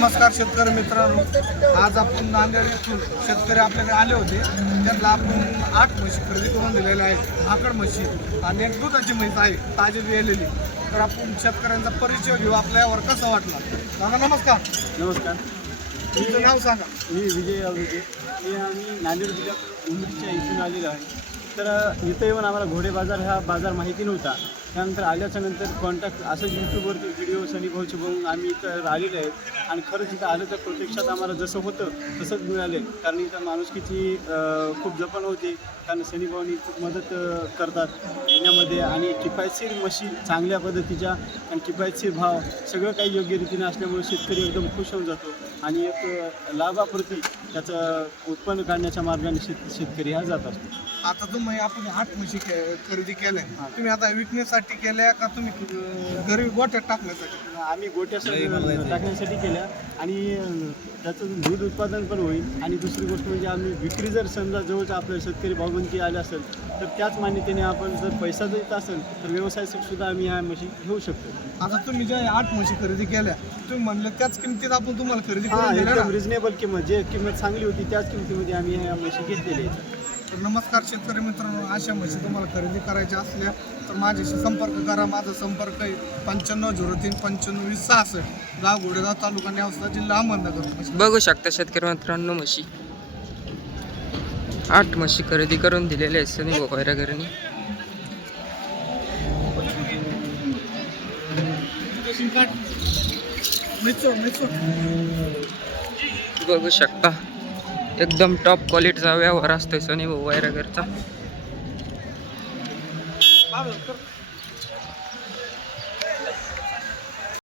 नमस्कार शेतकरी मित्रांनो. आज आपण नांदेड येथून शेतकरी आपल्याकडे आले होते. त्यांना आपण आठ म्हशी खरेदी करून दिलेल्या आहेत. आकड म्हशी आणि एक दुधाची म्हैस आहे ताजी दिलेली. तर आपण शेतकऱ्यांचा परिचय घेऊ. आपल्यावर कसा वाटला? दादा नमस्कार. नमस्कार. तुमचं नाव सांगा. मी विजय विजय मी आम्ही नांदेड जिल्ह्यात उमरीच्या इथून आलेलो आहे. तर इथं येऊन आम्हाला घोडे बाजार हा बाजार माहिती नव्हता. त्यानंतर आल्याच्यानंतर कॉन्टॅक्ट असंच यूट्यूबवरती व्हिडिओ सनी भाऊचे बघून आम्ही इथं आलेलो आहे. आणि खरंच इथं आलं तर प्रत्यक्षात आम्हाला जसं होतं तसंच मिळाले. कारण इथं माणुसकीची खूप जपण होती. कारण सनी खूप मदत करतात. येण्यामध्ये आणि किफायतशीर म्हशी चांगल्या पद्धतीच्या आणि किफायतशीर भाव सगळं काही योग्य रीतीने असल्यामुळे शेतकरी एकदम खुश होऊन जातो. आणि एक लाभाप्रती त्याचं उत्पन्न काढण्याच्या मार्गाने शेत शेतकरी हा जात असतो. आता तुम्ही आपण आठ म्हशी के- खरेदी केल्या. तुम्ही आता विकण्यासाठी केल्या का तुम्ही अं, घरी गोठ्यात टाकण्यासाठी? आम्ही गोट्यासाठी टाकण्यासाठी केल्या. आणि अ, त्याचं दूध उत्पादन पण होईल. आणि दुसरी गोष्ट म्हणजे आम्ही विक्री जर समजा जवळच्या आपल्या शेतकरी भावबंदी आले असेल तर त्याच मान्यतेने आपण जर पैसा देत असेल तर व्यवसायासाठी सुद्धा आम्ही ह्या म्हशी घेऊ शकतो. आता तुम्ही ज्या आठ म्हशी खरेदी केल्या तुम्ही म्हणले त्याच किमतीत आपण तुम्हाला खरेदी हा करून दिल्या ना? एकदम रिजनेबल किंमत जे किंमत चांगली होती त्याच किमतीमध्ये आम्ही ह्या म्हशी घेतलेल्या आहेत तर नमस्कार शेतकरी मित्रांनो अशा म्हशी तुम्हाला खरेदी करायच्या असल्या तर माझ्याशी संपर्क करा. माझा संपर्क आहे पंच्याण्णव झिरो तीन पंच्याण्णव वीस सहासष्ट गाव घोडेगाव तालुका नेवसा जिल्हा अहमदनगर. बघू शकता शेतकरी मित्रांनो म्हशी. आठ म्हशी खरेदी करून दिलेले आहेत सनी वगैरे मिचो मिचो बघू शकता. एकदम टॉप क्वालिटीचा व्यवहार असतोय सनी भाऊ वायरागरचा.